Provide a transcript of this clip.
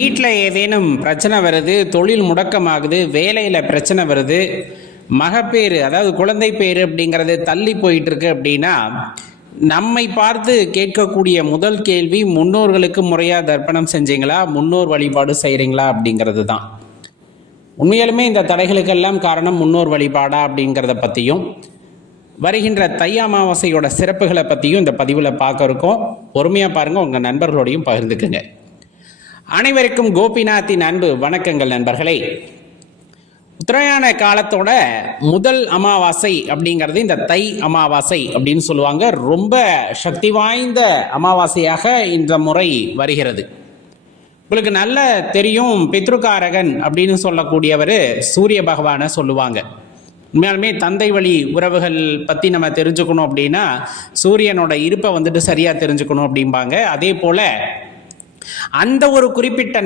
வீட்டில் ஏதேனும் பிரச்சனை வருது, தொழில் முடக்கமாகுது, வேலையில் பிரச்சனை வருது, மகப்பேறு அதாவது குழந்தை பேரு அப்படிங்கிறது தள்ளி போயிட்டு இருக்கு அப்படின்னா நம்மை பார்த்து கேட்கக்கூடிய முதல் கேள்வி, முன்னோர்களுக்கு முறையாக தர்ப்பணம் செஞ்சீங்களா, முன்னோர் வழிபாடு செய்கிறீங்களா அப்படிங்கிறது தான். உண்மையாலுமே இந்த தடைகளுக்கெல்லாம் காரணம் முன்னோர் வழிபாடா அப்படிங்கிறத பற்றியும் வருகின்ற தை அமாவாசையோட சிறப்புகளை பற்றியும் இந்த பதிவில் பார்க்க இருக்கோம். பொறுமையாக பாருங்கள், உங்கள் நண்பர்களோடையும் பகிர்ந்துக்குங்க. அனைவருக்கும் கோபிநாத்தின் அன்பு வணக்கங்கள் நண்பர்களே. உத்தராயண காலத்தோட முதல் அமாவாசை அப்படிங்கிறது இந்த தை அமாவாசை அப்படின்னு சொல்லுவாங்க. ரொம்ப சக்தி வாய்ந்த அமாவாசையாக இந்த முறை வருகிறது. உங்களுக்கு நல்ல தெரியும், பித்ருகாரகன் அப்படின்னு சொல்லக்கூடியவர் சூரிய பகவானை சொல்லுவாங்க. உண்மையாலுமே தந்தை வழி உறவுகள் பற்றி நம்ம தெரிஞ்சுக்கணும் அப்படின்னா சூரியனோட இருப்பை சரியாக தெரிஞ்சுக்கணும் அப்படிம்பாங்க. அதே போல் அந்த ஒரு குறிப்பிட்ட